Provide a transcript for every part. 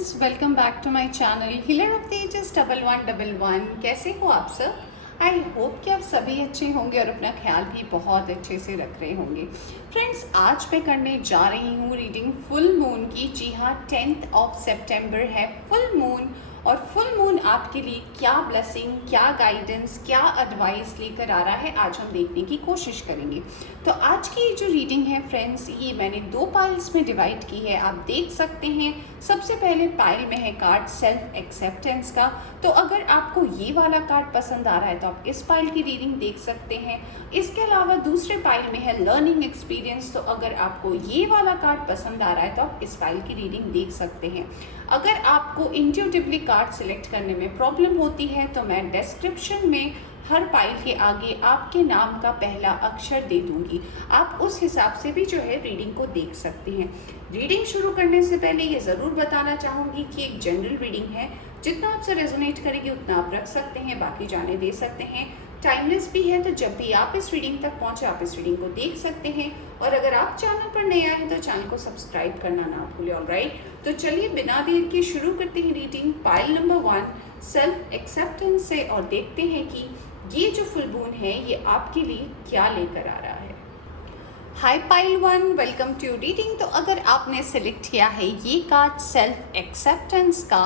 Friends, welcome back to my channel healer of the ages 1111। कैसे हो आप सब? आई होप कि आप सभी अच्छे होंगे और अपना ख्याल भी बहुत अच्छे से रख रहे होंगे। फ्रेंड्स, आज मैं करने जा रही हूँ रीडिंग फुल मून की। जी हाँ, 10th ऑफ सितंबर है फुल मून। और फुल मून आपके लिए क्या ब्लेसिंग, क्या गाइडेंस, क्या एडवाइस लेकर आ रहा है, आज हम देखने की कोशिश करेंगे। तो आज की जो रीडिंग है फ्रेंड्स, ये मैंने 2 पाइल्स में डिवाइड की है, आप देख सकते हैं। सबसे पहले पाइल में है कार्ड सेल्फ एक्सेप्टेंस का। तो अगर आपको ये वाला कार्ड पसंद आ रहा है तो आप इस पाइल की रीडिंग देख सकते हैं। इसके अलावा दूसरे पाइल में है लर्निंग एक्सपीरियंस। तो अगर आपको ये वाला कार्ड पसंद आ रहा है तो आप इस पाइल की रीडिंग देख सकते हैं। अगर आपको इंट्यूटिवली कार्ड सिलेक्ट करने में प्रॉब्लम होती है तो मैं डिस्क्रिप्शन में हर पाइल के आगे आपके नाम का पहला अक्षर दे दूंगी, आप उस हिसाब से भी जो है रीडिंग को देख सकते हैं। रीडिंग शुरू करने से पहले ये ज़रूर बताना चाहूँगी कि एक जनरल रीडिंग है, जितना आपसे रेजोनेट करेगी उतना आप रख सकते हैं, बाकी जाने दे सकते हैं। टाइमलेस भी है, तो जब भी आप इस रीडिंग तक पहुँचे आप इस रीडिंग को देख सकते हैं। और अगर आप चैनल पर नए आए हैं तो चैनल को सब्सक्राइब करना ना भूलें। ऑलराइट, तो चलिए बिना देर के शुरू करते हैं reading pile number 1 self acceptance से, और देखते हैं कि ये जो फुल मून है ये आपके लिए क्या लेकर आ रहा है। हाय पाइल 1, वेलकम टू रीडिंग। तो अगर आपने सेलेक्ट किया है ये कार्ड सेल्फ एक्सेप्टेंस का,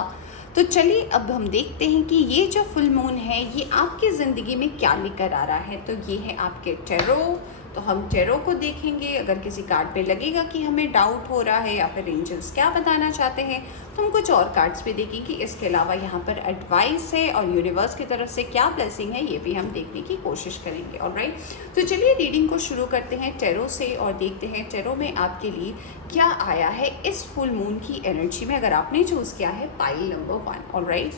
तो चलिए अब हम देखते हैं कि ये जो फुल मून है ये आपकी ज़िंदगी में क्या लेकर आ रहा है। तो ये है आपके टैरो। तो हम टैरो को देखेंगे। अगर किसी कार्ड पे लगेगा कि हमें डाउट हो रहा है या फिर एंजल्स क्या बताना चाहते हैं तो हम कुछ और कार्ड्स पे देखेंगे। इसके अलावा यहाँ पर एडवाइस है और यूनिवर्स की तरफ से क्या ब्लेसिंग है ये भी हम देखने की कोशिश करेंगे। ऑलराइट, तो चलिए रीडिंग को शुरू करते हैं टैरो से और देखते हैं टैरो में आपके लिए क्या आया है इस फुल मून की एनर्जी में, अगर आपने चूज़ किया है पाइल नंबर 1। ऑलराइट,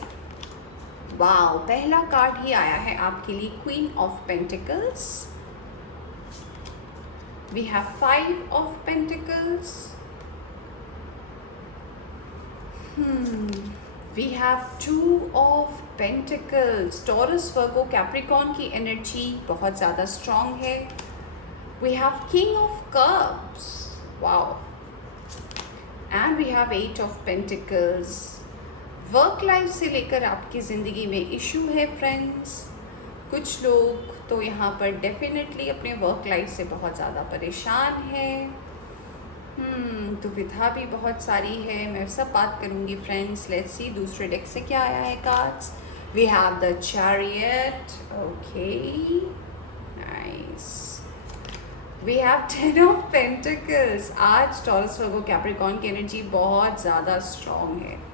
वाओ, पहला कार्ड ही आया है आपके लिए queen of pentacles. We have 5 of Pentacles. We have 2 of Pentacles. Taurus, Virgo, Capricorn की एनर्जी बहुत ज़्यादा स्ट्रॉन्ग है। We have King of Cups. Wow. And we have 8 of Pentacles. Work life से लेकर आपकी ज़िंदगी में इशू है फ्रेंड्स। कुछ लोग तो यहाँ पर डेफिनेटली अपने वर्क लाइफ से बहुत ज़्यादा परेशान है। दुविधा भी बहुत सारी है। मैं सब बात करूँगी फ्रेंड्स। लेट्स सी दूसरे डेक से क्या आया है cards. We have the chariot. Okay, nice. We have 10 of pentacles. आज टॉरस, वर्गो, कैप्रिकॉर्न की एनर्जी बहुत ज़्यादा स्ट्रॉन्ग है।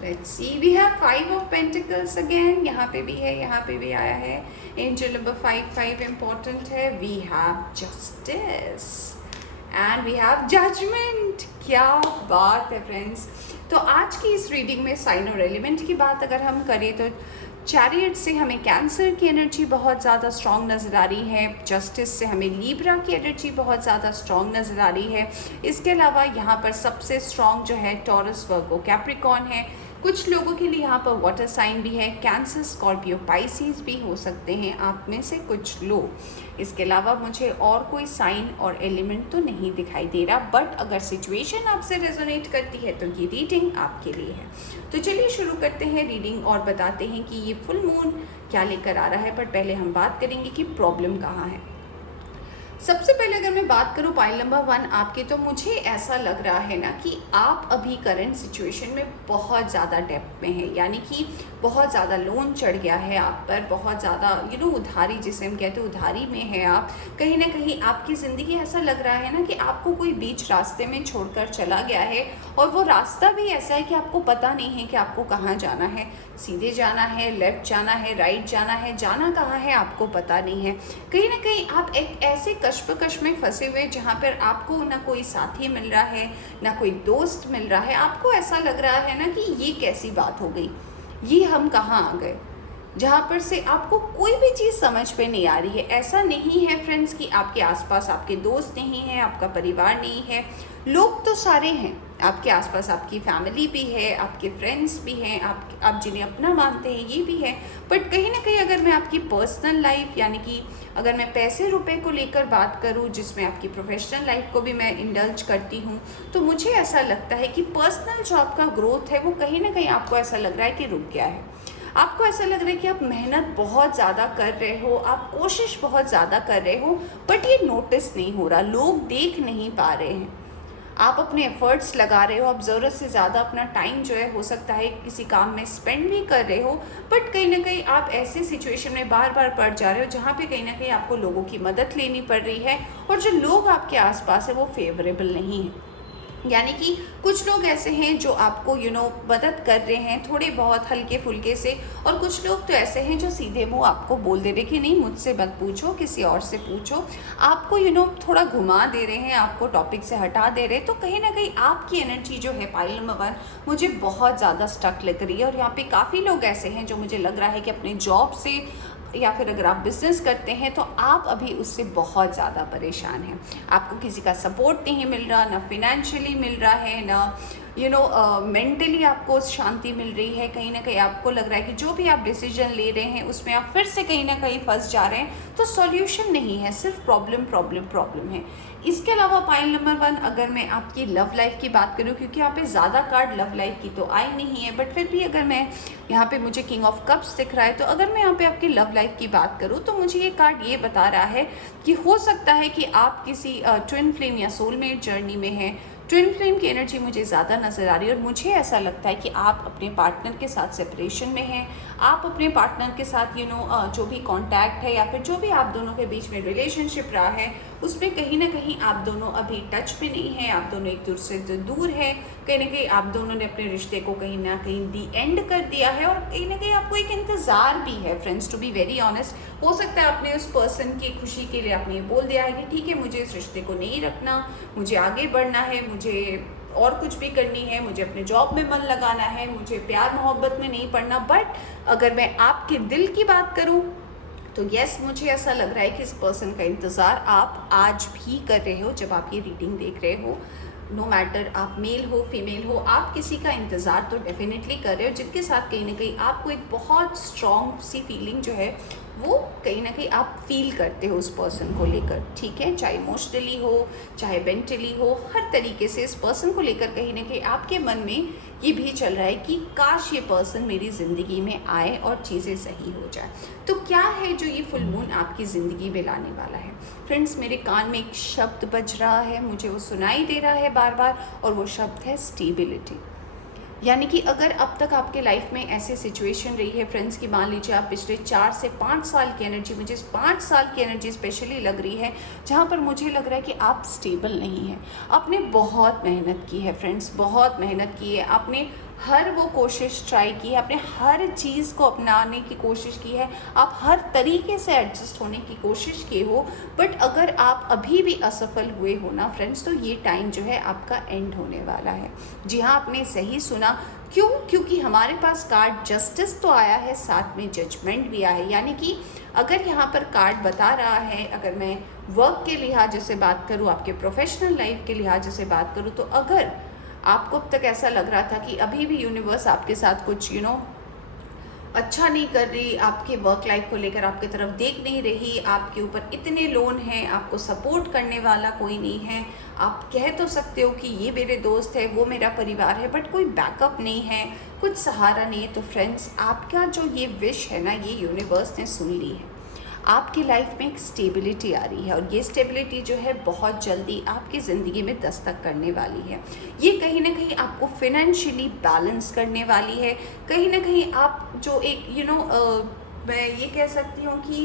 Let's see, we have 5 of Pentacles again. यहाँ पे भी है, यहाँ पे भी आया है। Angel number 5 important है। We have Justice and we have Judgment. क्या बात है फ्रेंड्स। तो आज की इस रीडिंग में साइन और एलिमेंट की बात अगर हम करें तो चैरियट से हमें कैंसर की एनर्जी बहुत ज़्यादा स्ट्रॉन्ग नज़र आ रही है। जस्टिस से हमें लीब्रा की एनर्जी बहुत ज़्यादा स्ट्रॉन्ग नज़र आ रही है। इसके अलावा यहाँ पर सबसे स्ट्रॉन्ग जो है टॉरस, वर्गो, कैप्रिकॉर्न है। कुछ लोगों के लिए यहाँ पर वाटर साइन भी है। कैंसर, स्कॉर्पियो, पाइसिस भी हो सकते हैं आप में से कुछ लोग। इसके अलावा मुझे और कोई साइन और एलिमेंट तो नहीं दिखाई दे रहा, बट अगर सिचुएशन आपसे रेजोनेट करती है तो ये रीडिंग आपके लिए है। तो चलिए शुरू करते हैं रीडिंग और बताते हैं कि ये फुल मून क्या लेकर आ रहा है। बट पहले हम बात करेंगे कि प्रॉब्लम कहाँ है। सबसे पहले अगर मैं बात करूँ पाइल नंबर 1 आपके, तो मुझे ऐसा लग रहा है ना कि आप अभी करंट सिचुएशन में बहुत ज़्यादा डेप्थ में है, यानी कि बहुत ज़्यादा लोन चढ़ गया है आप पर, बहुत ज़्यादा उधारी, जिसे हम कहते हैं उधारी में है आप। कहीं ना कहीं आपकी ज़िंदगी ऐसा लग रहा है ना कि आपको कोई बीच रास्ते में छोड़कर चला गया है, और वो रास्ता भी ऐसा है कि आपको पता नहीं है कि आपको कहाँ जाना है। सीधे जाना है, लेफ्ट जाना है, राइट जाना है, जाना कहाँ है आपको पता नहीं है। कहीं ना कहीं आप एक ऐसे कश्मकश में फंसे हुए जहाँ पर आपको ना कोई साथी मिल रहा है, ना कोई दोस्त मिल रहा है। आपको ऐसा लग रहा है ना कि ये कैसी बात हो गई, ये हम कहाँ आ गए, जहाँ पर से आपको कोई भी चीज़ समझ पे नहीं आ रही है। ऐसा नहीं है फ्रेंड्स कि आपके आसपास आपके दोस्त नहीं हैं, आपका परिवार नहीं है, लोग तो सारे हैं, आपके आसपास आपकी फैमिली भी है, आपके फ्रेंड्स भी हैं, आप जिन्हें अपना मानते हैं ये भी है। बट कहीं ना कहीं अगर मैं आपकी पर्सनल लाइफ यानी कि अगर मैं पैसे रुपए को लेकर बात करूं, जिसमें आपकी प्रोफेशनल लाइफ को भी मैं इंडल्ज करती हूं, तो मुझे ऐसा लगता है कि पर्सनल जो आपका ग्रोथ है वो कहीं ना कहीं आपको ऐसा लग रहा है कि रुक गया है। आपको ऐसा लग रहा है कि आप मेहनत बहुत ज़्यादा कर रहे हो, आप कोशिश बहुत ज़्यादा कर रहे हो, बट ये नोटिस नहीं हो रहा, लोग देख नहीं पा रहे हैं। आप अपने एफर्ट्स लगा रहे हो, आप ज़रूरत से ज़्यादा अपना टाइम जो है हो सकता है किसी काम में स्पेंड भी कर रहे हो, बट कहीं ना कहीं आप ऐसे सिचुएशन में बार बार पड़ जा रहे हो जहाँ पे कहीं ना कहीं आपको लोगों की मदद लेनी पड़ रही है, और जो लोग आपके आसपास है वो फेवरेबल नहीं है। यानी कि कुछ लोग ऐसे हैं जो आपको मदद कर रहे हैं थोड़े बहुत हल्के फुल्के से, और कुछ लोग तो ऐसे हैं जो सीधे मुंह आपको बोल दे रहे कि नहीं मुझसे मत पूछो, किसी और से पूछो। आपको थोड़ा घुमा दे रहे हैं, आपको टॉपिक से हटा दे रहे हैं। तो कहीं ना कहीं आपकी एनर्जी जो है पाइल नंबर 1 मुझे बहुत ज़्यादा स्टक लग रही है। और यहाँ पे काफ़ी लोग ऐसे हैं जो मुझे लग रहा है कि अपने जॉब से या फिर अगर आप बिज़नेस करते हैं तो आप अभी उससे बहुत ज़्यादा परेशान हैं। आपको किसी का सपोर्ट नहीं मिल रहा, ना फिनेंशियली मिल रहा है, ना मेंटली आपको शांति मिल रही है। कहीं ना कहीं आपको लग रहा है कि जो भी आप डिसीजन ले रहे हैं उसमें आप फिर से कहीं ना कहीं फंस जा रहे हैं। तो सॉल्यूशन नहीं है, सिर्फ प्रॉब्लम प्रॉब्लम प्रॉब्लम है। इसके अलावा पाइल नंबर 1 अगर मैं आपकी लव लाइफ की बात करूं, क्योंकि यहाँ पे ज़्यादा कार्ड लव लाइफ की तो आई नहीं है, बट फिर भी अगर मैं यहाँ पे मुझे किंग ऑफ कप्स दिख रहा है, तो अगर मैं यहाँ पे आपकी लव लाइफ की बात करूँ तो मुझे ये कार्ड ये बता रहा है कि हो सकता है कि आप किसी ट्विन फ्लेम या सोलमेट जर्नी में हैं। ट्विन फ्लेम की एनर्जी मुझे ज़्यादा नज़र आ रही है, और मुझे ऐसा लगता है कि आप अपने पार्टनर के साथ सेपरेशन में हैं। आप अपने पार्टनर के साथ जो भी कांटेक्ट है या फिर जो भी आप दोनों के बीच में रिलेशनशिप रहा है उसमें कहीं ना कहीं आप दोनों अभी टच में नहीं हैं, आप दोनों एक दूसरे से दूर हैं। कहीं ना कहीं आप दोनों ने अपने रिश्ते को कहीं ना कहीं दी एंड कर दिया है, और कहीं ना कहीं आपको एक इंतज़ार भी है friends. To be very honest, हो सकता है आपने उस पर्सन की खुशी के लिए आपने बोल दिया है कि ठीक है मुझे इस रिश्ते को नहीं रखना, मुझे आगे बढ़ना है, मुझे और कुछ भी करनी है, मुझे अपने जॉब में मन लगाना है, मुझे प्यार मोहब्बत में नहीं पड़ना। बट अगर मैं आपके दिल की बात करूं तो यस, मुझे ऐसा लग रहा है कि इस पर्सन का इंतज़ार आप आज भी कर रहे हो। जब आप ये रीडिंग देख रहे हो, नो मैटर आप मेल हो फीमेल हो, आप किसी का इंतज़ार तो डेफिनेटली कर रहे हो जिनके साथ कहीं ना कहीं आपको एक बहुत स्ट्रॉन्ग सी फीलिंग जो है वो कहीं ना कहीं आप फील करते हो उस पर्सन को लेकर। ठीक है, चाहे इमोशनली हो चाहे मेंटली हो, हर तरीके से इस पर्सन को लेकर कहीं ना कहीं आपके मन में ये भी चल रहा है कि काश ये पर्सन मेरी ज़िंदगी में आए और चीज़ें सही हो जाए। तो क्या है जो ये फुल मून आपकी ज़िंदगी में लाने वाला है फ्रेंड्स? मेरे कान में एक शब्द बज रहा है, मुझे वो सुनाई दे रहा है बार बार, और वो शब्द है स्टेबिलिटी। यानी कि अगर अब तक आपके लाइफ में ऐसे सिचुएशन रही है फ्रेंड्स कि मान लीजिए आप पिछले 4 से 5 साल की एनर्जी, मुझे 5 साल की एनर्जी स्पेशली लग रही है जहाँ पर मुझे लग रहा है कि आप स्टेबल नहीं हैं। आपने बहुत मेहनत की है फ्रेंड्स, बहुत मेहनत की है, आपने हर वो कोशिश ट्राई की है, आपने हर चीज़ को अपनाने की कोशिश की है, आप हर तरीके से एडजस्ट होने की कोशिश किए हो। बट अगर आप अभी भी असफल हुए हो ना फ्रेंड्स, तो ये टाइम जो है आपका एंड होने वाला है। जी हाँ, आपने सही सुना। क्यों? क्योंकि हमारे पास कार्ड जस्टिस तो आया है, साथ में जजमेंट भी आया है। यानी कि अगर यहाँ पर कार्ड बता रहा है, अगर मैं वर्क के लिहाज से बात करूँ, आपके प्रोफेशनल लाइफ के लिहाज से बात करूँ, तो अगर आपको अब तक ऐसा लग रहा था कि अभी भी यूनिवर्स आपके साथ कुछ अच्छा नहीं कर रही, आपके वर्क लाइफ को लेकर आपकी तरफ देख नहीं रही, आपके ऊपर इतने लोन हैं, आपको सपोर्ट करने वाला कोई नहीं है, आप कह तो सकते हो कि ये मेरे दोस्त है, वो मेरा परिवार है, बट कोई बैकअप नहीं है, कुछ सहारा नहीं है। तो फ्रेंड्स, आपका जो ये विश है ना, ये यूनिवर्स ने सुन ली है। आपकी लाइफ में एक स्टेबिलिटी आ रही है, और ये स्टेबिलिटी जो है बहुत जल्दी आपकी ज़िंदगी में दस्तक करने वाली है। ये कहीं ना कहीं आपको फिनेंशियली बैलेंस करने वाली है। कहीं ना कहीं आप जो एक मैं ये कह सकती हूँ कि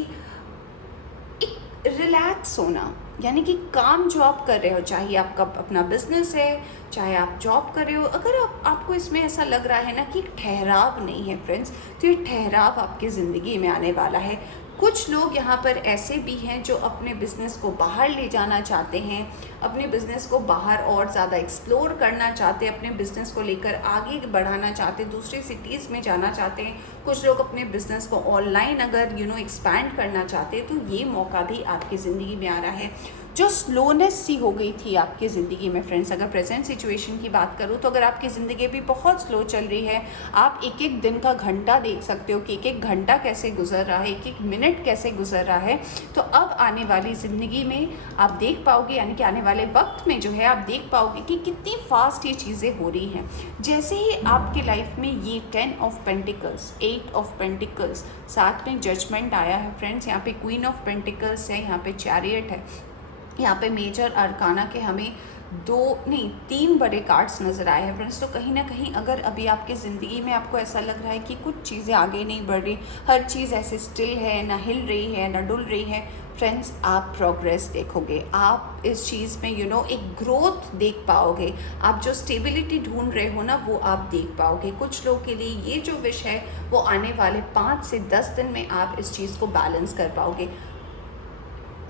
एक रिलैक्स होना, यानी कि काम जो आप कर रहे हो, चाहे आपका अपना बिजनेस है, चाहे आप जॉब कर रहे हो, अगर आपको इसमें ऐसा लग रहा है ना कि एक ठहराव नहीं है फ्रेंड्स, तो ये ठहराव आपकी ज़िंदगी में आने वाला है। कुछ लोग यहाँ पर ऐसे भी हैं जो अपने बिज़नेस को बाहर ले जाना चाहते हैं, अपने बिज़नेस को बाहर और ज़्यादा एक्सप्लोर करना चाहते हैं, अपने बिज़नेस को लेकर आगे बढ़ाना चाहते हैं, दूसरी सिटीज़ में जाना चाहते हैं। कुछ लोग अपने बिज़नेस को ऑनलाइन अगर एक्सपैंड करना चाहते हैं, तो ये मौका भी आपकी ज़िंदगी में आ रहा है। जो स्लोनेस सी हो गई थी आपकी ज़िंदगी में फ्रेंड्स, अगर प्रेजेंट सिचुएशन की बात करूँ तो अगर आपकी ज़िंदगी भी बहुत स्लो चल रही है, आप एक एक दिन का घंटा देख सकते हो कि एक एक घंटा कैसे गुजर रहा है, एक एक मिनट कैसे गुजर रहा है, तो अब आने वाली ज़िंदगी में आप देख पाओगे, यानी कि आने वाले वक्त में जो है आप देख पाओगे कि कितनी फास्ट ये चीज़ें हो रही हैं। जैसे ही आपकी लाइफ में ये 10 ऑफ पेंटिकल्स, 8 ऑफ पेंटिकल्स, साथ में जजमेंट आया है फ्रेंड्स, यहाँ पे क्वीन ऑफ पेंटिकल्स है, यहाँ पे चैरियट है, यहाँ पे मेजर अरकाना के हमें 3 बड़े कार्ड्स नज़र आए हैं फ्रेंड्स। तो कहीं ना कहीं अगर अभी आपकी ज़िंदगी में आपको ऐसा लग रहा है कि कुछ चीज़ें आगे नहीं बढ़ रही, हर चीज़ ऐसे स्टिल है, ना हिल रही है ना डुल रही है, फ्रेंड्स आप प्रोग्रेस देखोगे, आप इस चीज़ में एक ग्रोथ देख पाओगे, आप जो स्टेबिलिटी ढूंढ रहे हो ना वो आप देख पाओगे। कुछ लोगों के लिए ये जो विश है वो आने वाले 5 से 10 दिन में आप इस चीज़ को बैलेंस कर पाओगे।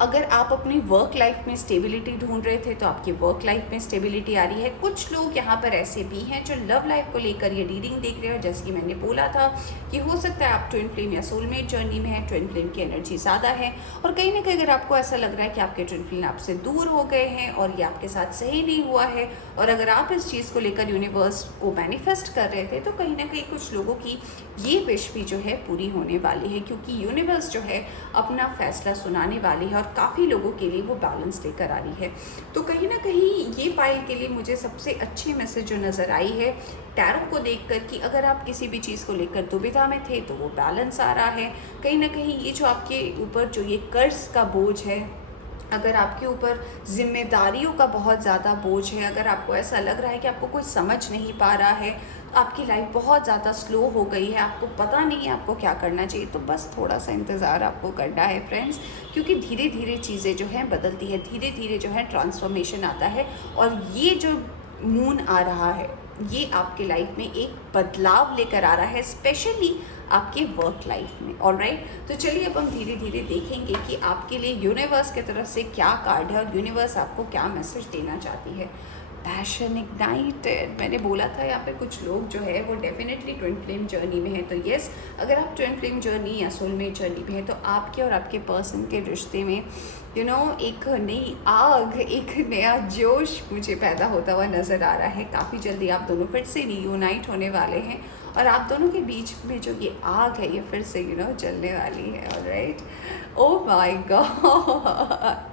अगर आप अपनी वर्क लाइफ में स्टेबिलिटी ढूंढ रहे थे तो आपकी वर्क लाइफ में स्टेबिलिटी आ रही है। कुछ लोग यहाँ पर ऐसे भी हैं जो लव लाइफ को लेकर ये रीडिंग देख रहे हो, जैसे कि मैंने बोला था कि हो सकता है आप ट्विन फ्लेम या सोलमेट जर्नी में है, ट्विन फ्लेम की एनर्जी ज़्यादा है, और कहीं ना कहीं अगर आपको ऐसा लग रहा है कि आपके ट्विन फ्लेम आपसे दूर हो गए हैं और ये आपके साथ सही नहीं हुआ है, और अगर आप इस चीज़ को लेकर यूनिवर्स को मैनिफेस्ट कर रहे थे, तो कहीं ना कहीं कुछ लोगों की ये विश भी जो है पूरी होने वाली है, क्योंकि यूनिवर्स जो है अपना फैसला सुनाने वाली है और काफ़ी लोगों के लिए वो बैलेंस लेकर आ रही है। तो कहीं ना कहीं ये पाइल के लिए मुझे सबसे अच्छी मैसेज जो नज़र आई है टैरो को देखकर कि अगर आप किसी भी चीज़ को लेकर दुविधा में थे तो वो बैलेंस आ रहा है। कहीं ना कहीं ये जो आपके ऊपर जो ये कर्ज का बोझ है, अगर आपके ऊपर जिम्मेदारियों का बहुत ज़्यादा बोझ है, अगर आपको ऐसा लग रहा है कि आपको कोई समझ नहीं पा रहा है, आपकी लाइफ बहुत ज़्यादा स्लो हो गई है, आपको पता नहीं है आपको क्या करना चाहिए, तो बस थोड़ा सा इंतज़ार आपको करना है फ्रेंड्स, क्योंकि धीरे धीरे चीज़ें जो हैं बदलती है, धीरे धीरे जो है ट्रांसफॉर्मेशन आता है। और ये जो मून आ रहा है ये आपके लाइफ में एक बदलाव लेकर आ रहा है, स्पेशली आपके वर्क लाइफ में। ऑलराइट, तो चलिए अब हम धीरे धीरे देखेंगे कि आपके लिए यूनिवर्स की तरफ से क्या कार्ड है और यूनिवर्स आपको क्या मैसेज देना चाहती है। पैशन इग्नाइटेड, मैंने बोला था यहाँ पे कुछ लोग जो है वो डेफिनेटली ट्विन फ्लेम जर्नी में है। तो यस, अगर आप ट्विन फ्लेम जर्नी या सोलमेट जर्नी में है तो आपके और आपके पर्सन के रिश्ते में एक नई आग, एक नया जोश मुझे पैदा होता हुआ नज़र आ रहा है। काफ़ी जल्दी आप दोनों फिर से रीयूनाइट होने वाले हैं और आप दोनों के बीच में जो ये आग है ये फिर से जलने वाली है। Alright, oh my god,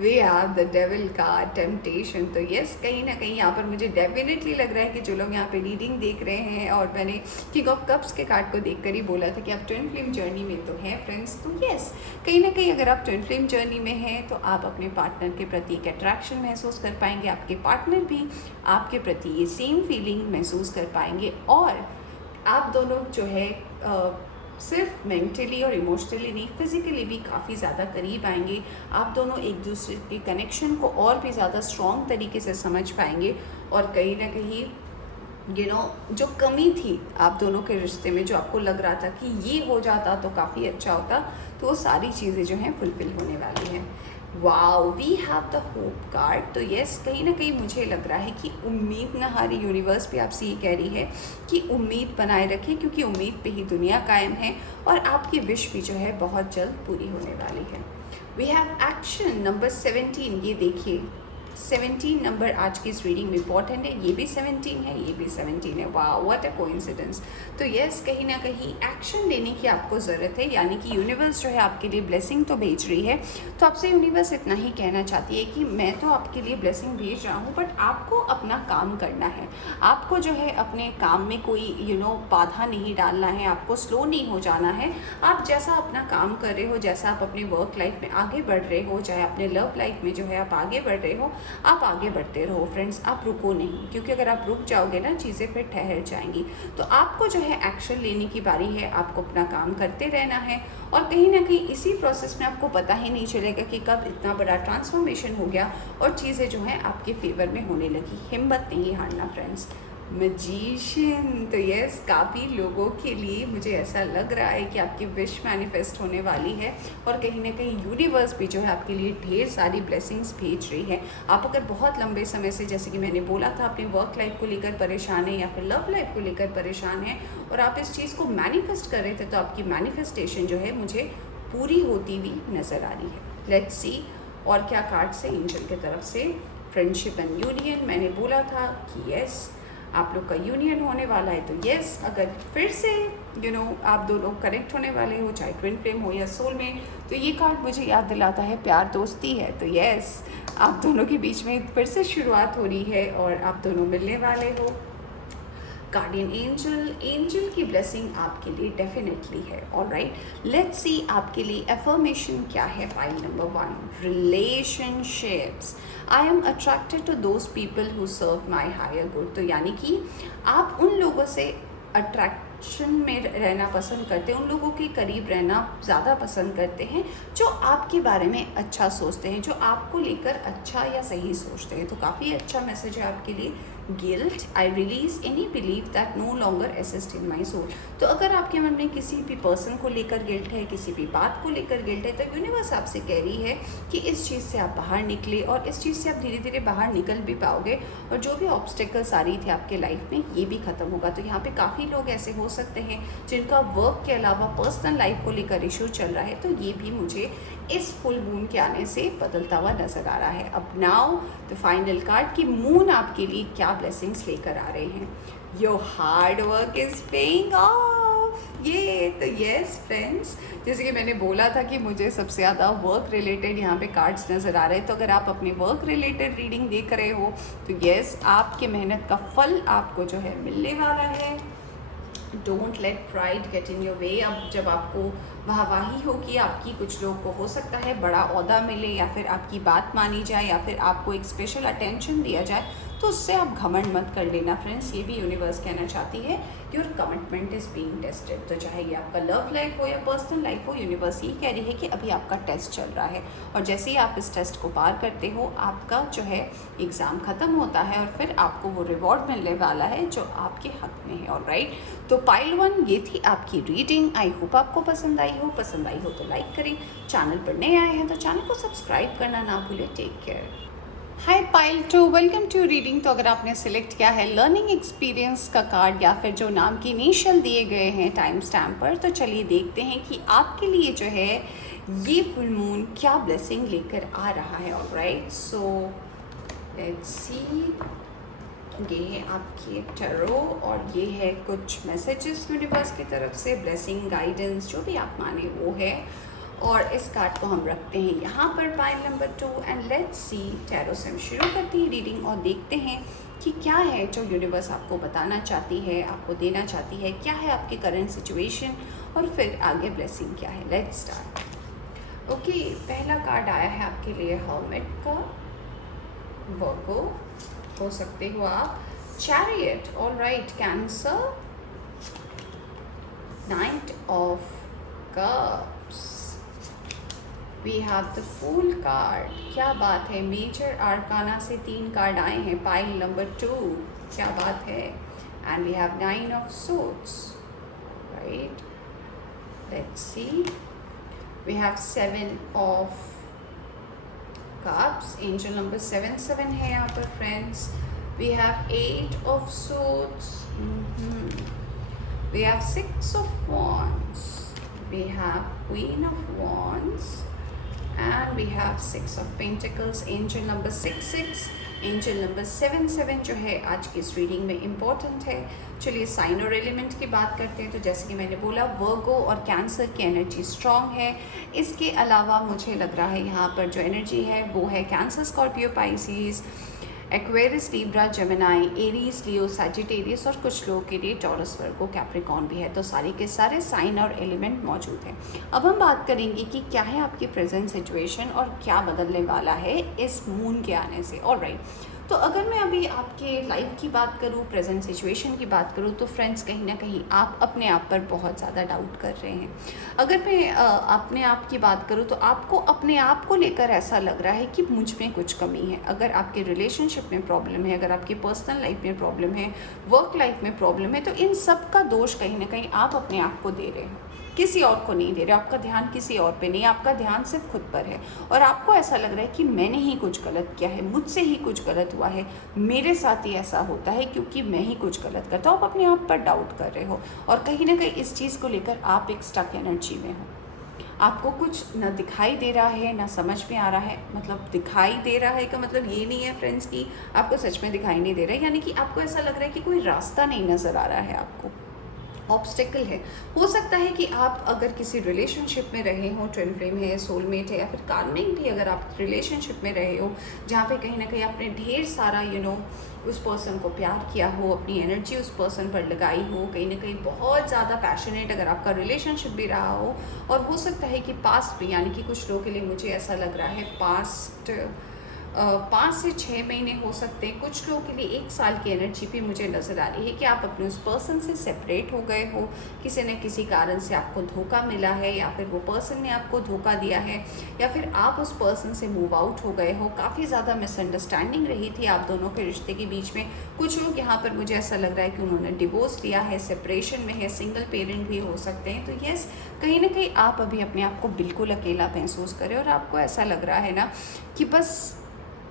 we have the devil card, temptation. तो यस, कहीं ना कहीं यहाँ पर मुझे डेफिनेटली लग रहा है कि जो लोग यहाँ पे रीडिंग देख रहे हैं, और मैंने किंग ऑफ कप्स के कार्ड को देखकर ही बोला था कि आप ट्विन फ्लेम जर्नी में तो हैं फ्रेंड्स। तो यस, कहीं ना कहीं अगर आप ट्विन फ्लेम जर्नी में हैं तो आप अपने पार्टनर के प्रति एक अट्रैक्शन महसूस कर पाएंगे, आपके पार्टनर भी आपके प्रति ये सेम फीलिंग महसूस कर पाएंगे, और आप दोनों जो है सिर्फ मेंटली और इमोशनली नहीं, फिज़िकली भी काफ़ी ज़्यादा करीब आएंगे। आप दोनों एक दूसरे के कनेक्शन को और भी ज़्यादा स्ट्रॉन्ग तरीके से समझ पाएंगे, और कहीं ना कहीं जो कमी थी आप दोनों के रिश्ते में, जो आपको लग रहा था कि ये हो जाता तो काफ़ी अच्छा होता, तो वो सारी चीज़ें जो हैं फुलफिल होने वाली हैं। Wow, we have the hope card. तो यस, कहीं ना कहीं मुझे लग रहा है कि उम्मीद न हारी, यूनिवर्स भी आपसे ये कह रही है कि उम्मीद बनाए रखें, क्योंकि उम्मीद पे ही दुनिया कायम है, और आपकी विश भी जो है बहुत जल्द पूरी होने वाली है। वी हैव एक्शन नंबर 17, ये देखिए 17 नंबर आज की इस रीडिंग में इंपॉर्टेंट है। ये भी 17 है, ये भी 17 है। वाह, व्हाट अ कोइंसिडेंस। तो यस, कहीं ना कहीं एक्शन लेने की आपको ज़रूरत है, यानी कि यूनिवर्स जो है आपके लिए ब्लेसिंग तो भेज रही है। तो आपसे यूनिवर्स इतना ही कहना चाहती है कि मैं तो आपके लिए ब्लेसिंग भेज रहा हूँ, बट आपको अपना काम करना है, आपको जो है अपने काम में कोई बाधा नहीं डालना है, आपको स्लो नहीं हो जाना है। आप जैसा अपना काम कर रहे हो, जैसा आप अपनी वर्क लाइफ में आगे बढ़ रहे हो, चाहे अपने लव लाइफ में जो है आप आगे बढ़ रहे हो, आप आगे बढ़ते रहो फ्रेंड्स, आप रुको नहीं, क्योंकि अगर आप रुक जाओगे ना चीज़ें फिर ठहर जाएंगी। तो आपको जो है एक्शन लेने की बारी है, आपको अपना काम करते रहना है, और कहीं ना कहीं इसी प्रोसेस में आपको पता ही नहीं चलेगा कि कब इतना बड़ा ट्रांसफॉर्मेशन हो गया और चीज़ें जो हैं आपके फेवर में होने लगी। हिम्मत नहीं हारना फ्रेंड्स। मैजिशियन, तो यस, काफ़ी लोगों के लिए मुझे ऐसा लग रहा है कि आपकी विश मैनिफेस्ट होने वाली है, और कहीं ना कहीं यूनिवर्स भी जो है आपके लिए ढेर सारी ब्लेसिंग्स भेज रही है। आप अगर बहुत लंबे समय से, जैसे कि मैंने बोला था, अपनी वर्क लाइफ को लेकर परेशान है या फिर लव लाइफ को लेकर परेशान है, और आप इस चीज़ को मैनिफेस्ट कर रहे थे, तो आपकी मैनिफेस्टेशन जो है मुझे पूरी होती हुई नज़र आ रही है। लेट्स सी और क्या कार्ड से एंजल की तरफ से फ्रेंडशिप एंड यूनियन। मैंने बोला था कि यस आप लोग का यूनियन होने वाला है, तो यस अगर फिर से आप दो लोग कनेक्ट होने वाले हो, चाहे ट्विन फ्लेम हो या सोल में, तो ये कार्ड मुझे याद दिलाता है प्यार दोस्ती है। तो यस आप दोनों के बीच में फिर से शुरुआत हो रही है और आप दोनों मिलने वाले हो। गार्डियन एंजल की ब्लेसिंग आपके लिए डेफिनेटली है। ऑलराइट, लेट्स सी आपके लिए एफर्मेशन क्या है। Pile number 1, relationships. I am attracted to those people who serve my higher good. तो यानी कि आप उन लोगों से अट्रैक्शन में रहना पसंद करते हैं, उन लोगों के करीब रहना ज़्यादा पसंद करते हैं जो आपके बारे में अच्छा सोचते हैं, जो आपको लेकर अच्छा या सही सोचते हैं। तो काफ़ी अच्छा मैसेज है आपके लिए। Guilt, I release any belief that no longer assist in my soul. तो अगर आपके मन में किसी भी पर्सन को लेकर गिल्ट है, किसी भी बात को लेकर गिल्ट है, तो यूनिवर्स आपसे कह रही है कि इस चीज़ से आप बाहर निकले और इस चीज़ से आप धीरे धीरे बाहर निकल भी पाओगे और जो भी ऑब्स्टेकल्स आ रही थी आपके लाइफ में ये भी ख़त्म होगा। तो यहाँ पे काफ़ी लोग ऐसे हो सकते हैं जिनका वर्क के अलावा पर्सनल लाइफ को लेकर इशू चल रहा है, तो ये भी मुझे इस फुल मून के आने से बदलता हुआ नजर आ रहा है। अब नाउ द फाइनल कार्ड कि मून आपके लिए क्या ब्लेसिंग्स लेकर आ रहे हैं। Your hard work is paying off. ये तो यस फ्रेंड्स, जैसे कि मैंने बोला था कि मुझे सबसे ज़्यादा वर्क रिलेटेड यहाँ पे कार्ड्स नज़र आ रहे हैं। तो अगर आप अपने वर्क रिलेटेड रीडिंग देख रहे हो तो यस आपके मेहनत का फल आपको जो है मिलने वाला है। Don't let pride get in your way. अब जब आपको वाहवाही होगी आपकी, कुछ लोग को हो सकता है बड़ा ओहदा मिले या फिर आपकी बात मानी जाए या फिर आपको एक स्पेशल अटेंशन दिया जाए, तो उससे आप घमंड मत कर लेना फ्रेंड्स। ये भी यूनिवर्स कहना चाहती है your commitment is being tested. तो चाहे ये आपका लव लाइफ हो या पर्सनल लाइफ हो, यूनिवर्स ये कह रही है कि अभी आपका टेस्ट चल रहा है और जैसे ही आप इस टेस्ट को पार करते हो आपका जो है एग्ज़ाम ख़त्म होता है और फिर आपको वो रिवॉर्ड मिलने वाला है जो आपके हक में है। ऑलराइट, तो पाइल 1 ये थी आपकी रीडिंग। आई होप आपको पसंद आई हो तो लाइक करें, चैनल पर नए आए हैं तो चैनल को सब्सक्राइब करना ना भूलें। Take care. Hi pile 2, welcome to reading. तो अगर आपने सिलेक्ट किया है लर्निंग एक्सपीरियंस का कार्ड या फिर जो नाम की इनिशियल दिए गए हैं टाइम स्टैम्प पर, तो चलिए देखते हैं कि आपके लिए जो है ये फुल मून क्या ब्लेसिंग लेकर आ रहा है। Alright, so let's see. ये है आपके टैरो और ये है कुछ मैसेजेस यूनिवर्स की तरफ से, ब्लेसिंग, गाइडेंस, जो भी आप माने वो है। और इस कार्ड को हम रखते हैं यहाँ पर pile number 2 and let's see. Tarot से हम शुरू करते हैं रीडिंग और देखते हैं कि क्या है जो यूनिवर्स आपको बताना चाहती है, आपको देना चाहती है, क्या है आपकी करंट सिचुएशन और फिर आगे ब्लेसिंग क्या है। Let's start. ओके, पहला कार्ड आया है आपके लिए हर्मिट का, वर्गो हो सकते हो आप, chariot. Alright, cancer, knight of cups, we have the fool card. क्या बात है, मेजर आर्काना से 3 कार्ड आए हैं पाइल नंबर 2, क्या बात है। And we have 9 of swords. Right, let's see. We have 7 of cups, angel number 7 है यहाँ पर friends. We have 8 of swords, we have 6 of wands, we have queen of wands and we have 6 of pentacles, angel number 66, angel number 77 जो है आज की इस reading में important है। चलिए साइन और एलिमेंट की बात करते हैं। तो जैसे कि मैंने बोला वर्गो और कैंसर की एनर्जी स्ट्रॉन्ग है। इसके अलावा मुझे लग रहा है यहाँ पर जो एनर्जी है वो है Cancer, Scorpio, Pisces, Aquarius, Libra, Gemini, Aries, Leo, Sagittarius और कुछ लोगों के लिए टॉरस, वर्गो, कैप्रिकॉर्न भी है। तो सारे के सारे साइन और एलिमेंट मौजूद हैं। अब हम बात करेंगे कि क्या है आपकी प्रेजेंट सिचुएशन और क्या बदलने वाला है इस मून के आने से। ऑलराइट, तो अगर मैं अभी आपके लाइफ की बात करूँ, प्रेजेंट सिचुएशन की बात करूँ, तो फ्रेंड्स कहीं ना कहीं आप अपने आप पर बहुत ज़्यादा डाउट कर रहे हैं। अगर मैं अपने आप की बात करूँ तो आपको अपने आप को लेकर ऐसा लग रहा है कि मुझ में कुछ कमी है। अगर आपके रिलेशनशिप में प्रॉब्लम है, अगर आपकी पर्सनल लाइफ में प्रॉब्लम है, वर्क लाइफ में प्रॉब्लम है, तो इन सब का दोष कहीं ना कहीं आप अपने आप को दे रहे हैं, किसी और को नहीं दे रहे। आपका ध्यान किसी और पे नहीं, आपका ध्यान सिर्फ खुद पर है और आपको ऐसा लग रहा है कि मैंने ही कुछ गलत किया है, मुझसे ही कुछ गलत हुआ है, मेरे साथ ही ऐसा होता है क्योंकि मैं ही कुछ गलत करता हूँ। आप अपने आप पर डाउट कर रहे हो और कहीं ना कहीं इस चीज़ को लेकर आप एक स्टक एनर्जी में हो। आपको कुछ ना दिखाई दे रहा है ना समझ में आ रहा है। मतलब दिखाई दे रहा है का मतलब ये नहीं है फ्रेंड्स कि आपको सच में दिखाई नहीं दे रहा है, यानी कि आपको ऐसा लग रहा है कि कोई रास्ता नहीं नज़र आ रहा है आपको, ऑब्स्टेकल है। हो सकता है कि आप अगर किसी रिलेशनशिप में रहे हो, ट्विन फ्लेम है, सोलमेट है, या फिर कार्मिक भी अगर आप रिलेशनशिप में रहे हो जहाँ पे कहीं ना कहीं आपने ढेर सारा उस पर्सन को प्यार किया हो, अपनी एनर्जी उस पर्सन पर लगाई हो, कहीं ना कहीं बहुत ज़्यादा पैशनेट अगर आपका रिलेशनशिप भी रहा हो। और हो सकता है कि पास्ट भी, यानी कि कुछ लोगों के लिए मुझे ऐसा लग रहा है पास्ट 5 से 6 महीने हो सकते हैं, कुछ लोगों के लिए 1 साल की एनर्जी भी मुझे नज़र आ रही है कि आप अपने उस पर्सन से सेपरेट हो गए हो, किसी न किसी कारण से आपको धोखा मिला है, या फिर वो पर्सन ने आपको धोखा दिया है, या फिर आप उस पर्सन से मूव आउट हो गए हो। काफ़ी ज़्यादा मिसअंडरस्टैंडिंग रही थी आप दोनों के रिश्ते के बीच में। कुछ लोग यहाँ पर मुझे ऐसा लग रहा है कि उन्होंने डिवोर्स लिया है, सेपरेशन में है, सिंगल पेरेंट भी हो सकते हैं। तो यस, कहीं ना कहीं आप अभी अपने आप को बिल्कुल अकेला महसूस करें और आपको ऐसा लग रहा है ना कि बस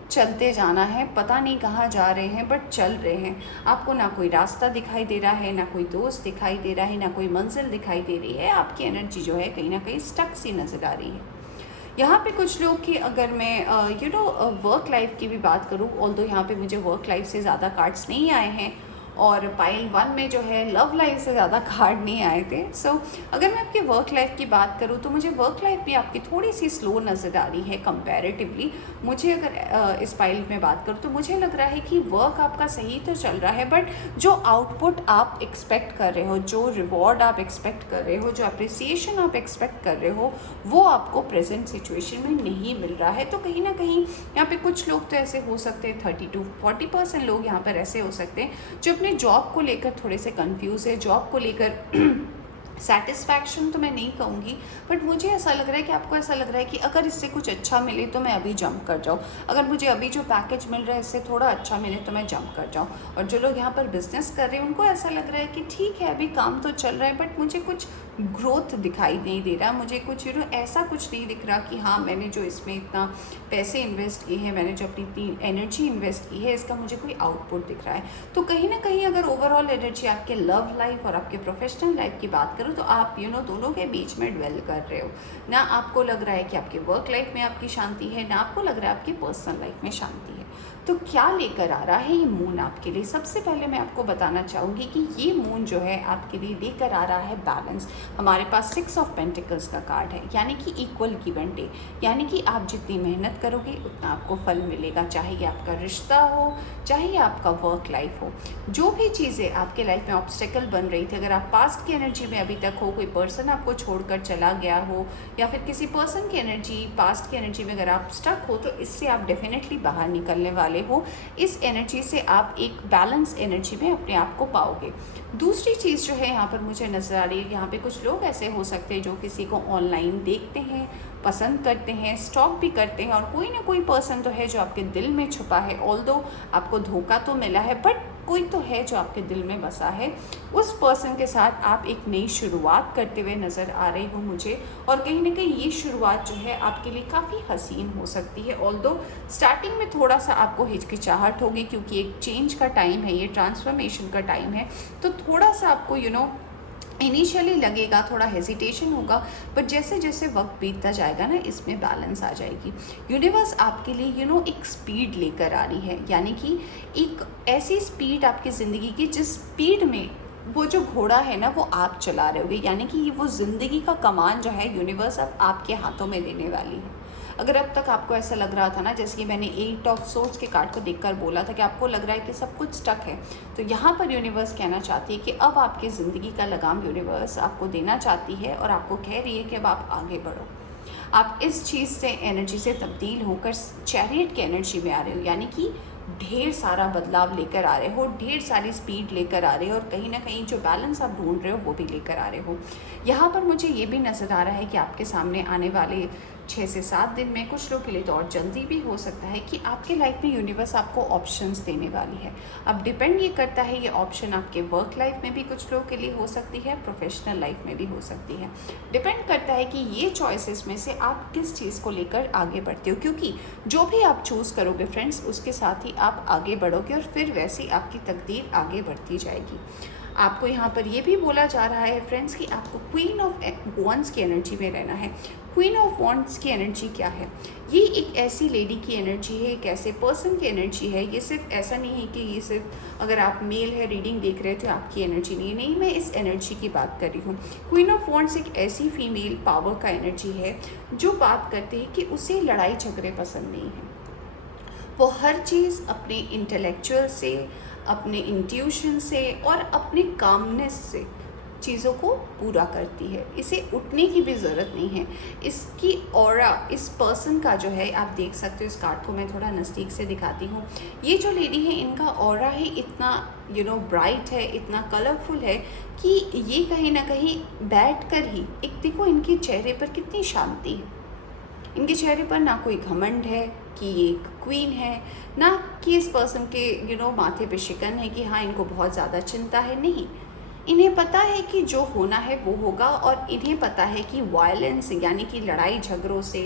चलते जाना है, पता नहीं कहाँ जा रहे हैं बट चल रहे हैं। आपको ना कोई रास्ता दिखाई दे रहा है, ना कोई दोस्त दिखाई दे रहा है, ना कोई मंजिल दिखाई दे रही है। आपकी एनर्जी जो है कहीं ना कहीं स्टक सी नज़र आ रही है। यहाँ पे कुछ लोग की अगर मैं वर्क लाइफ की भी बात करूँ, ऑल्दो यहाँ पे मुझे वर्क लाइफ से ज़्यादा कार्ड्स नहीं आए हैं, और पाइल 1 में जो है लव लाइफ से ज़्यादा कार्ड नहीं आए थे। सो अगर मैं आपकी वर्क लाइफ की बात करूँ तो मुझे वर्क लाइफ भी आपकी थोड़ी सी स्लो नज़र आ रही है कंपैरेटिवली। मुझे अगर इस पाइल में बात करूँ तो मुझे लग रहा है कि वर्क आपका सही तो चल रहा है, बट जो आउटपुट आप एक्सपेक्ट कर रहे हो, जो रिवॉर्ड आप एक्सपेक्ट कर रहे हो, जो अप्रिसिएशन आप एक्सपेक्ट कर रहे हो, वो आपको प्रेजेंट सिचुएशन में नहीं मिल रहा है। तो कहीं ना कहीं यहाँ पे कुछ लोग तो ऐसे हो सकते हैं, 30 to 40% लोग यहाँ पर ऐसे हो सकते हैं जो अपने जॉब को लेकर थोड़े से कंफ्यूज है, जॉब को लेकर सेटिस्फैक्शन तो मैं नहीं कहूँगी, बट मुझे ऐसा लग रहा है कि आपको ऐसा लग रहा है कि अगर इससे कुछ अच्छा मिले तो मैं अभी जंप कर जाऊँ, अगर मुझे अभी जो पैकेज मिल रहा है इससे थोड़ा अच्छा मिले तो मैं जंप कर जाऊँ। और जो लोग यहाँ पर बिजनेस कर रहे हैं उनको ऐसा लग रहा है कि ठीक है अभी काम तो चल रहा है बट मुझे कुछ ग्रोथ दिखाई नहीं दे रहा, मुझे कुछ ऐसा कुछ नहीं दिख रहा कि हाँ मैंने जो इसमें इतना पैसे इन्वेस्ट किए हैं, मैंने जो अपनी इतनी एनर्जी इन्वेस्ट की है, इसका मुझे कोई आउटपुट दिख रहा है। तो कहीं ना कहीं अगर ओवरऑल एनर्जी आपके लव लाइफ और आपके प्रोफेशनल लाइफ की बात करूँ तो आप दोनों के बीच में ड्वेल कर रहे हो। ना आपको लग रहा है कि आपके वर्क लाइफ में आपकी शांति है, ना आपको लग रहा है आपकी पर्सनल लाइफ में शांति है। तो क्या लेकर आ रहा है ये मून आपके लिए? सबसे पहले मैं आपको बताना चाहूँगी कि ये मून जो है आपके लिए लेकर आ रहा है बैलेंस। हमारे पास 6 ऑफ पेंटिकल्स का कार्ड है, यानी कि इक्वल गिव एंड टेक, यानी कि आप जितनी मेहनत करोगे उतना आपको फल मिलेगा, चाहे ये आपका रिश्ता हो, चाहे ये आपका वर्क लाइफ हो। जो भी चीज़ें आपके लाइफ में ऑब्स्टेकल बन रही थी, अगर आप पास्ट की एनर्जी में अभी तक हो, कोई पर्सन आपको छोड़कर चला गया हो, या फिर किसी पर्सन की एनर्जी, पास्ट की एनर्जी में अगर आप स्टक हो, तो इससे आप डेफिनेटली बाहर निकलने वाले हो। इस एनर्जी से आप एक बैलेंस एनर्जी में अपने आप को पाओगे। दूसरी चीज़ जो है यहाँ पर मुझे नज़र आ रही है, यहाँ पे कुछ लोग ऐसे हो सकते हैं जो किसी को ऑनलाइन देखते हैं, पसंद करते हैं, स्टॉक भी करते हैं, और कोई ना कोई पर्सन तो है जो आपके दिल में छुपा है। ऑल्दो आपको धोखा तो मिला है बट कोई तो है जो आपके दिल में बसा है। उस पर्सन के साथ आप एक नई शुरुआत करते हुए नज़र आ रहे हो मुझे, और कहीं ना कहीं ये शुरुआत जो है आपके लिए काफ़ी हसीन हो सकती है। ऑल्दो स्टार्टिंग में थोड़ा सा आपको हिचकिचाहट होगी क्योंकि एक चेंज का टाइम है, ये ट्रांसफॉर्मेशन का टाइम है, तो थोड़ा सा आपको इनिशियली लगेगा, थोड़ा हेजिटेशन होगा, बट जैसे जैसे वक्त बीतता जाएगा ना, इसमें बैलेंस आ जाएगी। यूनिवर्स आपके लिए एक स्पीड लेकर आ रही है, यानी कि एक ऐसी स्पीड आपकी ज़िंदगी की जिस स्पीड में वो जो घोड़ा है ना वो आप चला रहे होगे, यानी कि वो ज़िंदगी का कमान जो है यूनिवर्स अब आपके हाथों में देने वाली है। अगर अब तक आपको ऐसा लग रहा था ना, जैसे कि मैंने 8 ऑफ सोर्ड्स के कार्ड को देखकर बोला था कि आपको लग रहा है कि सब कुछ स्टक है, तो यहाँ पर यूनिवर्स कहना चाहती है कि अब आपकी ज़िंदगी का लगाम यूनिवर्स आपको देना चाहती है, और आपको कह रही है कि अब आप आगे बढ़ो। आप इस चीज़ से, एनर्जी से तब्दील होकर चैरियट की एनर्जी में आ रहे हो, यानी कि ढेर सारा बदलाव लेकर आ रहे हो, ढेर सारी स्पीड लेकर आ रहे हो, और कहीं ना कहीं जो बैलेंस आप ढूंढ रहे हो वो भी लेकर आ रहे हो। यहाँ पर मुझे ये भी नज़र आ रहा है कि आपके सामने आने वाले 6 से 7 दिन में, कुछ लोग के लिए तो और जल्दी भी हो सकता है, कि आपके लाइफ में यूनिवर्स आपको ऑप्शंस देने वाली है। अब डिपेंड ये करता है, ये ऑप्शन आपके वर्क लाइफ में भी कुछ लोगों के लिए हो सकती है, प्रोफेशनल लाइफ में भी हो सकती है। डिपेंड करता है कि ये चॉइसेस में से आप किस चीज़ को लेकर आगे बढ़ते हो, क्योंकि जो भी आप चूज़ करोगे फ्रेंड्स, उसके साथ ही आप आगे बढ़ोगे, और फिर वैसे ही आपकी तकदीर आगे बढ़ती जाएगी। आपको यहाँ पर ये भी बोला जा रहा है फ्रेंड्स कि आपको क्वीन ऑफ वॉन्ड्स की एनर्जी में रहना है। क्वीन ऑफ वॉन्ड्स की एनर्जी क्या है? ये एक ऐसी लेडी की एनर्जी है, एक ऐसे पर्सन की एनर्जी है। ये सिर्फ ऐसा नहीं है कि ये सिर्फ अगर आप मेल है रीडिंग देख रहे हो तो आपकी एनर्जी नहीं, मैं इस एनर्जी की बात कर रही हूँ। क्वीन ऑफ वॉन्ड्स एक ऐसी फीमेल पावर का एनर्जी है जो बात करते हैं कि उसे लड़ाई झगड़े पसंद नहीं है। वो हर चीज़ अपने इंटेलेक्चुअल से, अपने इंट्यूशन से और अपने कामनेस से चीज़ों को पूरा करती है। इसे उठने की भी ज़रूरत नहीं है। इसकी ऑरा, इस पर्सन का जो है, आप देख सकते हो, इस कार्ड को मैं थोड़ा नज़दीक से दिखाती हूँ। ये जो लेडी है, इनका ऑरा ही इतना ब्राइट है, इतना कलरफुल है कि ये कहीं ना कहीं बैठ कर ही, एक देखो इनके चेहरे पर कितनी शांति है। इनके चेहरे पर ना कोई घमंड है कि ये एक क्वीन है, ना कि इस पर्सन के माथे पे शिकन है कि हाँ इनको बहुत ज़्यादा चिंता है। नहीं, इन्हें पता है कि जो होना है वो होगा, और इन्हें पता है कि वायलेंस यानी कि लड़ाई झगड़ों से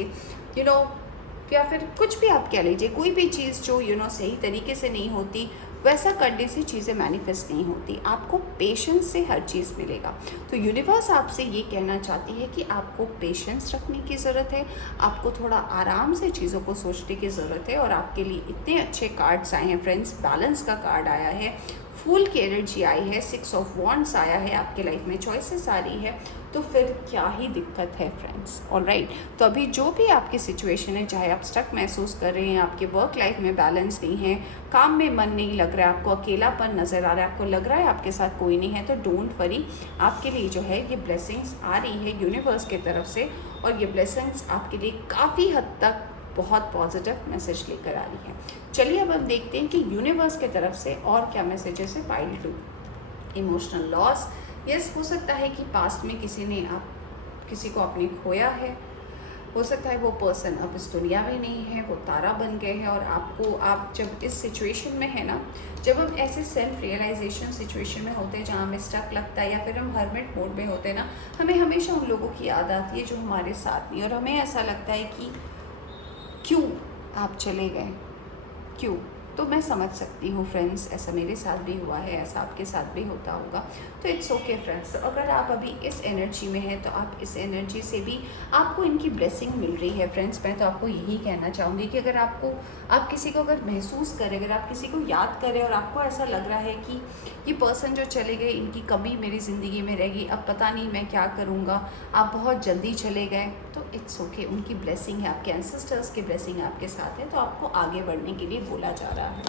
या फिर कुछ भी आप कह लीजिए, कोई भी चीज़ जो सही तरीके से नहीं होती, वैसा करने से चीज़ें मैनिफेस्ट नहीं होती। आपको पेशेंस से हर चीज़ मिलेगा। तो यूनिवर्स आपसे ये कहना चाहती है कि आपको पेशेंस रखने की ज़रूरत है, आपको थोड़ा आराम से चीज़ों को सोचने की ज़रूरत है। और आपके लिए इतने अच्छे कार्ड्स आए हैं फ्रेंड्स। बैलेंस का कार्ड आया है, फूल की एनर्जी आई है, 6 ऑफ वॉन्ड्स आया है, आपके लाइफ में चॉइसेस आ रही है। तो फिर क्या ही दिक्कत है फ्रेंड्स। ऑलराइट, तो अभी जो भी आपकी सिचुएशन है, चाहे आप स्टक महसूस कर रहे हैं, आपके वर्क लाइफ में बैलेंस नहीं है, काम में मन नहीं लग रहा है, आपको अकेलापन नज़र आ रहा है, आपको लग रहा है आपके साथ कोई नहीं है, तो डोंट वरी। आपके लिए जो है ये ब्लेसिंग्स आ रही है यूनिवर्स की तरफ से, और ये ब्लेसिंग्स आपके लिए काफ़ी हद तक बहुत पॉजिटिव मैसेज लेकर आ रही है। चलिए अब हम देखते हैं कि यूनिवर्स की तरफ से और क्या मैसेजेस है। Pile 2, emotional loss. यस, हो सकता है कि पास्ट में किसी को आपने खोया है। हो सकता है वो पर्सन अब इस दुनिया में नहीं है, वो तारा बन गए हैं। और आप जब इस सिचुएशन में है ना, जब हम ऐसे सेल्फ रियलाइजेशन सिचुएशन में होते हैं जहाँ हमें स्टक लगता है या फिर हम हर्मिट मोड में होते हैं ना, हमें हमेशा उन लोगों की याद आती है जो हमारे साथ नहीं, और हमें ऐसा लगता है कि क्यों आप चले गए, क्यों। तो मैं समझ सकती हूँ फ्रेंड्स, ऐसा मेरे साथ भी हुआ है, ऐसा आपके साथ भी होता होगा। तो इट्स ओके फ्रेंड्स। तो अगर आप अभी इस एनर्जी में हैं तो आप इस एनर्जी से भी आपको इनकी ब्लेसिंग मिल रही है फ्रेंड्स। मैं तो आपको यही कहना चाहूँगी कि अगर आप किसी को अगर महसूस करें, अगर आप किसी को याद करें और आपको ऐसा लग रहा है कि ये पर्सन जो चले गए, इनकी कमी मेरी ज़िंदगी में रहेगी, अब पता नहीं मैं क्या करूँगा, आप बहुत जल्दी चले गए, तो इट्स ओके। उनकी ब्लेसिंग है, आपके एंसेस्टर्स की ब्लेसिंग आपके साथ है, तो आपको आगे बढ़ने के लिए बोला जा रहा है।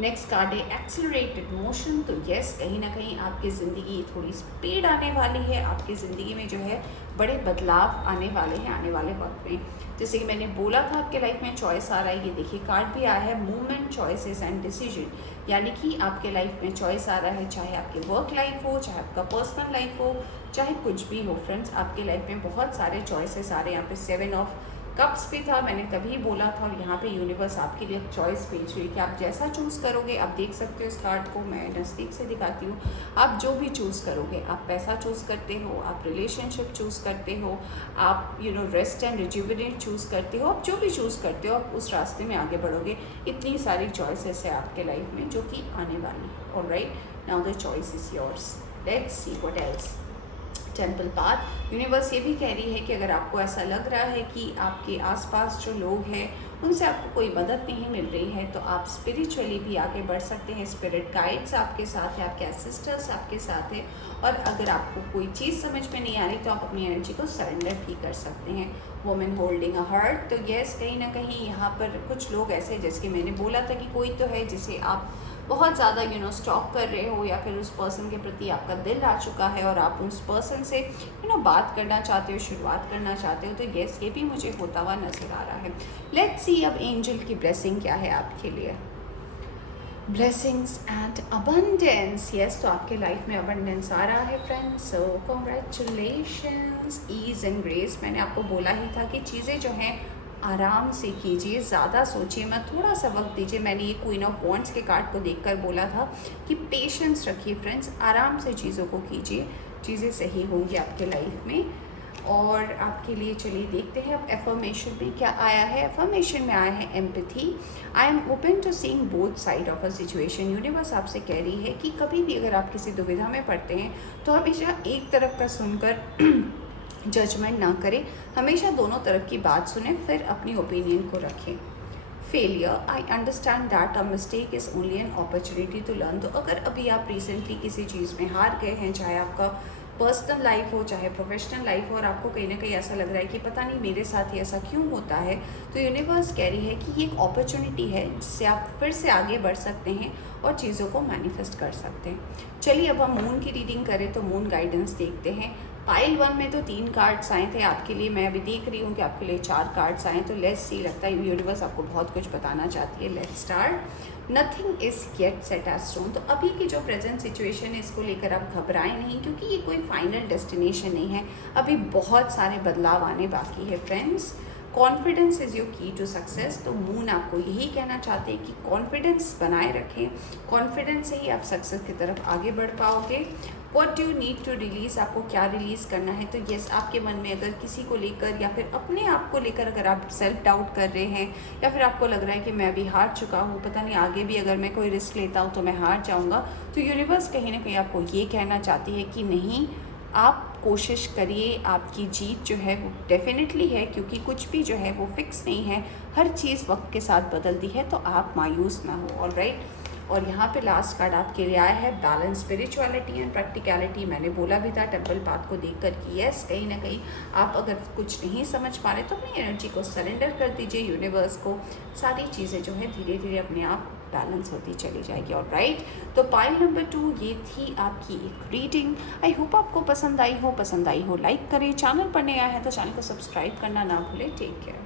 नेक्स्ट कार्ड है एक्सेलरेटेड मोशन। तो यस, कहीं ना कहीं आपकी ज़िंदगी थोड़ी स्पीड आने वाली है, आपकी ज़िंदगी में जो है बड़े बदलाव आने वाले हैं आने वाले वक्त में। जैसे कि मैंने बोला था, आपके लाइफ में चॉइस आ रहा है। ये देखिए कार्ड भी आया है, मूवमेंट, चॉइसेस एंड डिसीजन। यानी कि आपके लाइफ में चॉइस आ रहा है, चाहे आपकी वर्क लाइफ हो, चाहे आपका पर्सनल लाइफ हो, चाहे कुछ भी हो फ्रेंड्स, आपके लाइफ में बहुत सारे चॉइसेस आ रहे हैं। यहाँ पे 7 ऑफ कप्स भी था, मैंने तभी बोला था। और यहाँ पे यूनिवर्स आपके लिए चॉइस भेज रही है कि आप जैसा चूज़ करोगे। आप देख सकते हो इस कार्ड को, मैं नज़दीक से दिखाती हूँ। आप जो भी चूज़ करोगे, आप पैसा चूज़ करते हो, आप रिलेशनशिप चूज़ करते हो, आप रेस्ट एंड रिज्यूविनेट चूज़ करते हो, आप जो भी चूज़ करते हो, आप उस रास्ते में आगे बढ़ोगे। इतनी सारी चॉइसेस है आपके लाइफ में जो कि आने वाली है। Alright, now the choice is yours. Let's see what else. Temple path. Universe ये भी कह रही है कि अगर आपको ऐसा लग रहा है कि आपके आसपास जो लोग हैं उनसे आपको कोई मदद नहीं मिल रही है, तो आप स्पिरिचुअली भी आगे बढ़ सकते हैं। स्पिरिट गाइड्स आपके साथ है, आपके असिस्टर्स आपके साथ है। और अगर आपको कोई चीज़ समझ में नहीं आ रही तो आप अपनी एनर्जी को सरेंडर भी कर सकते हैं। Women holding a heart. तो यस, कहीं ना कहीं यहाँ पर कुछ लोग ऐसे, जैसे कि मैंने बोला था कि कोई तो है जिसे आप बहुत ज़्यादा स्टॉक कर रहे हो, या फिर उस पर्सन के प्रति आपका दिल आ चुका है और आप उस पर्सन से बात करना चाहते हो, शुरुआत करना चाहते हो। तो यस, ये भी मुझे होता हुआ नज़र आ रहा है। लेट्स सी अब एंजल की ब्लेसिंग क्या है आपके लिए। Blessings and abundance. यस, तो आपके लाइफ में अबंडेंस आ रहा है friends. So congratulations, ease and grace. मैंने आपको बोला ही था कि चीज़ें जो हैं आराम से कीजिए, ज़्यादा सोचिए मत, थोड़ा सा वक्त दीजिए। मैंने ये क्वीन ऑफ वॉन्ड्स के कार्ड को देखकर बोला था कि पेशेंस रखिए फ्रेंड्स, आराम से चीज़ों को कीजिए, चीज़ें सही होंगी आपके लाइफ में। और आपके लिए चलिए देखते हैं अब एफर्मेशन में क्या आया है। एफर्मेशन में आया है empathy. I am open to seeing both side of a situation. Universe आपसे कह रही है कि कभी भी अगर आप किसी दुविधा में पड़ते हैं तो हमेशा एक तरफ का सुनकर जजमेंट ना करें, हमेशा दोनों तरफ की बात सुने, फिर अपनी ओपिनियन को रखें। Failure, I understand that a mistake is only an opportunity to learn. तो अगर अभी आप रिसेंटली किसी चीज़ में हार गए हैं, चाहे आपका पर्सनल लाइफ हो चाहे प्रोफेशनल लाइफ हो, और आपको कहीं ना कहीं ऐसा लग रहा है कि पता नहीं मेरे साथ ही ऐसा क्यों होता है, तो यूनिवर्स कह रही है कि ये एक अपॉर्चुनिटी है जिससे आप फिर से आगे बढ़ सकते हैं और चीज़ों को मैनिफेस्ट कर सकते हैं। चलिए अब हम मून की रीडिंग करें तो मून गाइडेंस देखते हैं। पाइल 1 में तो 3 कार्ड्स आए थे आपके लिए, मैं अभी देख रही हूँ कि आपके लिए 4 कार्ड्स आए, तो लेट्स सी, लगता है यूनिवर्स आपको बहुत कुछ बताना चाहती है। Let's start. Nothing is yet set as stone. तो अभी की जो प्रेजेंट सिचुएशन है इसको लेकर आप घबराएं नहीं, क्योंकि ये कोई फाइनल डेस्टिनेशन नहीं है, अभी बहुत सारे बदलाव आने बाकी है फ्रेंड्स। कॉन्फिडेंस इज़ योर की टू सक्सेस। तो मून आपको यही कहना चाहते हैं कि कॉन्फिडेंस बनाए रखें, कॉन्फिडेंस से ही आप सक्सेस की तरफ आगे बढ़ पाओगे। What do need to release, आपको क्या रिलीज़ करना है, तो यस, आपके मन में अगर किसी को लेकर या फिर अपने आप को लेकर अगर आप सेल्फ डाउट कर रहे हैं, या फिर आपको लग रहा है कि मैं अभी हार चुका हूँ, पता नहीं आगे भी अगर मैं कोई रिस्क लेता हूँ तो मैं हार जाऊँगा, तो यूनिवर्स कहीं ना कहीं आपको ये कहना चाहती है कि नहीं, आप कोशिश करिए, आपकी जीत जो है वो डेफिनेटली है, क्योंकि कुछ भी जो है वो फिक्स नहीं है, हर चीज़ वक्त के साथ बदलती है, तो आप मायूस ना हो। ऑलराइट, और यहाँ पे लास्ट कार्ड आपके लिए आया है बैलेंस, स्पिरिचुअलिटी एंड प्रैक्टिकलिटी। मैंने बोला भी था टेम्पल पाथ को देखकर कि यस, कहीं ना कहीं आप अगर कुछ नहीं समझ पा रहे तो अपनी एनर्जी को सरेंडर कर दीजिए यूनिवर्स को, सारी चीज़ें जो है धीरे धीरे अपने आप बैलेंस होती चली जाएगी। और राइट, तो पाइल नंबर 2 ये थी आपकी एक रीडिंग। आई होप आपको पसंद आई हो लाइक करें, चैनल पर नया है तो चैनल को सब्सक्राइब करना ना भूलें। Take care.